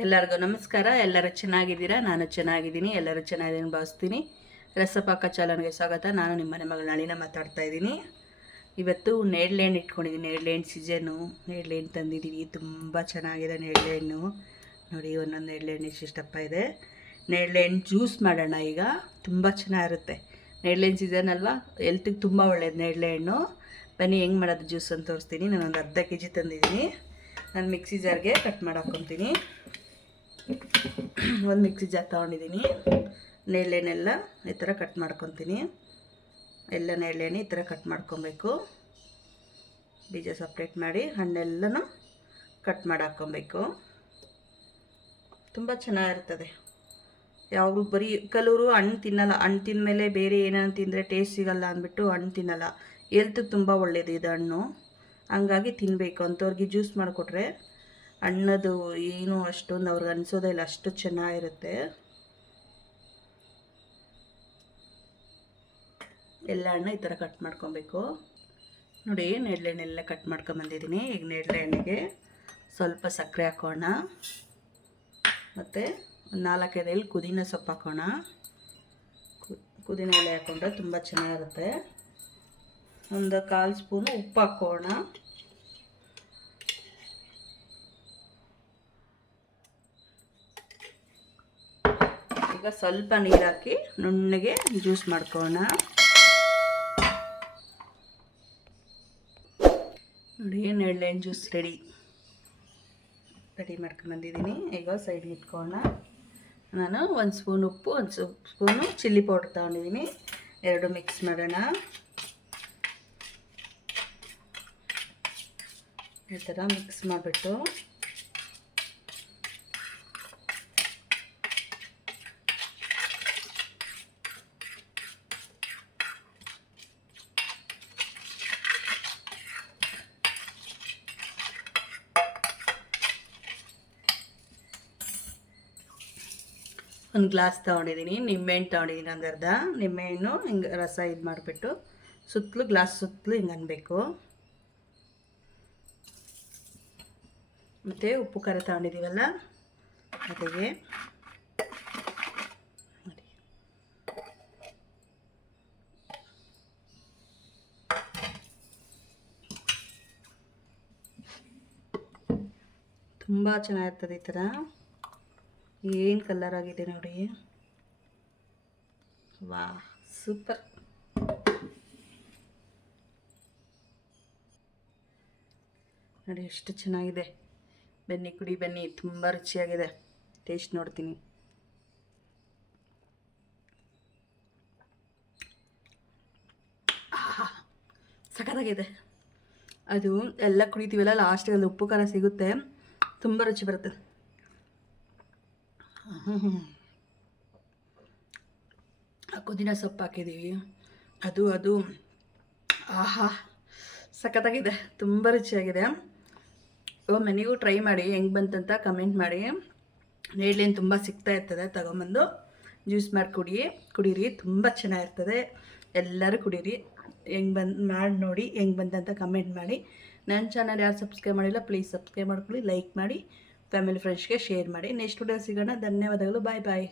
ಎಲ್ಲರಿಗೂ ನಮಸ್ಕಾರ. ಎಲ್ಲರೂ ಚೆನ್ನಾಗಿದ್ದೀರಾ? ನಾನು ಚೆನ್ನಾಗಿದ್ದೀನಿ. ಎಲ್ಲರೂ ಚೆನ್ನಾಗಿದ್ದೀನಿ ಭಾವಿಸ್ತೀನಿ. ರಸಪಾಕ ಚಾನಲ್ಗೆ ಸ್ವಾಗತ. ನಾನು ನಿಮ್ಮ ಮನೆ ಮಗಳು ನಳಿನ ಮಾತಾಡ್ತಾ ಇದ್ದೀನಿ. ಇವತ್ತು ನೇರಳೆ ಹಣ್ಣು ಇಟ್ಕೊಂಡಿದ್ದೀನಿ. ನೇರಳೆ ಹಣ್ಣು ಸೀಸನ್ನು. ನೇರಳೆ ಹಣ್ಣು ತಂದಿದ್ದೀವಿ. ತುಂಬ ಚೆನ್ನಾಗಿದೆ ನೇರಳೆ ಹಣ್ಣು. ನೋಡಿ, ಒಂದೊಂದು ನೇರಳೆ ಹಣ್ಣು ಇಷ್ಟಪ್ಪ ಇದೆ. ನೇರಳೆ ಹಣ್ಣು ಜ್ಯೂಸ್ ಮಾಡೋಣ ಈಗ. ತುಂಬ ಚೆನ್ನಾಗಿರುತ್ತೆ. ನೇರಳೆ ಹಣ್ಣು ಸೀಸನ್ ಅಲ್ವಾ, ಹೆಲ್ತಿಗೆ ತುಂಬ ಒಳ್ಳೆಯದು ನೇರಳೆ ಹಣ್ಣು. ಬನ್ನಿ ಹೆಂಗೆ ಮಾಡೋದು ಜ್ಯೂಸ್ ಅಂತ ತೋರಿಸ್ತೀನಿ. ನಾನೊಂದು ಅರ್ಧ kg ತಂದಿದ್ದೀನಿ. ನಾನು ಮಿಕ್ಸಿ ಜಾರ್ಗೆ ಕಟ್ ಮಾಡಿ ಹಾಕ್ಕೊತೀನಿ. ಒಂದು ಮಿಕ್ಸಿ ಜಾರ್ ತೊಗೊಂಡಿದ್ದೀನಿ. ನೇರಳೆನೆಲ್ಲ ಈ ಥರ ಕಟ್ ಮಾಡ್ಕೊತೀನಿ. ಎಲ್ಲ ನೇರಳೆಣ್ಣೆ ಈ ಥರ ಕಟ್ ಮಾಡ್ಕೊಬೇಕು. ಬೀಜ ಸಪ್ರೇಟ್ ಮಾಡಿ ಹಣ್ಣೆಲ್ಲನೂ ಕಟ್ ಮಾಡಿ ಹಾಕ್ಕೊಬೇಕು. ತುಂಬ ಚೆನ್ನಾಗಿರ್ತದೆ. ಯಾವಾಗಲೂ ಬರೀ ಕೆಲವರು ಹಣ್ಣು ತಿನ್ನಲ್ಲ. ಹಣ್ಣು ತಿಂದಮೇಲೆ ಬೇರೆ ಏನಾದ್ರು ತಿಂದರೆ ಟೇಸ್ಟ್ ಸಿಗಲ್ಲ ಅಂದ್ಬಿಟ್ಟು ಹಣ್ಣು ತಿನ್ನಲ್ಲ. ಹೆಲ್ತಿಗೆ ತುಂಬ ಒಳ್ಳೆಯದು ಇದು ಹಣ್ಣು. ಹಂಗಾಗಿ ತಿನ್ನಬೇಕು. ಅಂಥವ್ರಿಗೆ ಜ್ಯೂಸ್ ಮಾಡಿಕೊಟ್ರೆ ಹಣ್ಣದು ಏನು ಅಷ್ಟೊಂದು ಅವ್ರಿಗೆ ಅನಿಸೋದೇ ಇಲ್ಲ, ಅಷ್ಟು ಚೆನ್ನಾಗಿರುತ್ತೆ. ಎಲ್ಲ ಹಣ್ಣು ಈ ಥರ ಕಟ್ ಮಾಡ್ಕೊಬೇಕು. ನೋಡಿ, ನೇರಳೆಹಣ್ಣೆಲ್ಲ ಕಟ್ ಮಾಡ್ಕೊಂಬಂದಿದ್ದೀನಿ. ಈಗ ನೇರಳೆಹಣ್ಣಿಗೆ ಸ್ವಲ್ಪ ಸಕ್ಕರೆ ಹಾಕೋಣ. ಮತ್ತು ಒಂದು 4-5 ಎಲೆ ಪುದೀನ ಸೊಪ್ಪು ಹಾಕೋಣ. ಪುದೀನ ಎಲೆ ಹಾಕೊಂಡ್ರೆ ತುಂಬ ಚೆನ್ನಾಗಿರುತ್ತೆ. ಒಂದು 1/4 ಸ್ಪೂನು ಉಪ್ಪು ಹಾಕೋಣ. ಈಗ ಸ್ವಲ್ಪ ನೀರು ಹಾಕಿ ನುಣ್ಣಗೆ ಜ್ಯೂಸ್ ಮಾಡ್ಕೊಳ್ಳೋಣ. ನೋಡಿ, ನೇರಳೆಹಣ್ಣು ಜ್ಯೂಸ್ ರೆಡಿ ಮಾಡ್ಕೊಂಬಂದಿದ್ದೀನಿ. ಈಗ ಸೈಡ್ಗೆ ಇಟ್ಕೊಳ್ಳೋಣ. ನಾನು 1 ಸ್ಪೂನ್ ಉಪ್ಪು, 1 ಸ್ಪೂನು ಚಿಲ್ಲಿ ಪೌಡ್ರ್ ತೊಗೊಂಡಿದ್ದೀನಿ. ಎರಡು ಮಿಕ್ಸ್ ಮಾಡೋಣ. ಈ ಥರ ಮಿಕ್ಸ್ ಮಾಡಿಬಿಟ್ಟು ಒಂದು ಗ್ಲಾಸ್ ತೊಗೊಂಡಿದ್ದೀನಿ. ನಿಂಬೆಹಣ್ಣು ತೊಗೊಂಡಿದ್ದೀನಿ. ಒಂದು ಅರ್ಧ ನಿಂಬೆಹಣ್ಣು ಹಿಂಗೆ ರಸ ಇದು ಮಾಡಿಬಿಟ್ಟು ಸುತ್ತಲೂ ಗ್ಲಾಸ್ ಸುತ್ತಲೂ ಹಿಂಗೆ ಅನ್ಬೇಕು. ಮತ್ತು ಉಪ್ಪು ಖಾರ ತೊಗೊಂಡಿದ್ದೀವಲ್ಲ ಅದಕ್ಕೆ ತುಂಬ ಚೆನ್ನಾಗಿರ್ತದೆ. ಈ ಥರ ಏನು ಕಲರ್ ಆಗಿದೆ ನೋಡಿ. ವಾ, ಸೂಪರ್. ನೋಡಿ ಎಷ್ಟು ಚೆನ್ನಾಗಿದೆ. ಬನ್ನಿ ಕುಡಿ ಬನ್ನಿ. ತುಂಬ ರುಚಿಯಾಗಿದೆ. ಟೇಸ್ಟ್ ನೋಡ್ತೀನಿ. ಸಖತ್ತಾಗಿದೆ. ಅದು ಎಲ್ಲ ಕುಡಿತೀವಲ್ಲ, ಲಾಸ್ಟಲ್ಲಿ ಉಪ್ಪು ಖಾರ ಸಿಗುತ್ತೆ, ತುಂಬ ರುಚಿ ಬರುತ್ತೆ. ಪುದೀನ ಸೊಪ್ಪು ಹಾಕಿದ್ದೀವಿ. ಅದು ಆಹಾ, ಸಖತ್ತಾಗಿದೆ. ತುಂಬ ರುಚಿಯಾಗಿದೆ. ಒಮ್ಮೆ ನೀವು ಟ್ರೈ ಮಾಡಿ, ಹೆಂಗೆ ಬಂತಂತ ಕಮೆಂಟ್ ಮಾಡಿ. ನೇರಳೆಹಣ್ಣು ತುಂಬ ಸಿಗ್ತಾ ಇರ್ತದೆ, ತಗೊಂಬಂದು ಜ್ಯೂಸ್ ಮಾಡಿ ಕುಡೀರಿ. ತುಂಬ ಚೆನ್ನಾಗಿರ್ತದೆ. ಎಲ್ಲರೂ ಕುಡೀರಿ. ಮಾಡಿ ನೋಡಿ ಹೆಂಗೆ ಬಂತಂತ ಕಮೆಂಟ್ ಮಾಡಿ. ನನ್ನ ಚಾನಲ್ ಯಾರು ಸಬ್ಸ್ಕ್ರೈಬ್ ಮಾಡಿಲ್ಲ, ಪ್ಲೀಸ್ ಸಬ್ಸ್ಕ್ರೈಬ್ ಮಾಡ್ಕೊಳ್ಳಿ, ಲೈಕ್ ಮಾಡಿ, ಫ್ಯಾಮಿಲಿ ಫ್ರೆಂಡ್ಸ್ಗೆ ಶೇರ್ ಮಾಡಿ. ನೆಕ್ಸ್ಟ್ ವಿಡಿಯೋ ಸಿಗೋಣ. ಧನ್ಯವಾದಗಳು. ಬಾಯ್ ಬಾಯ್.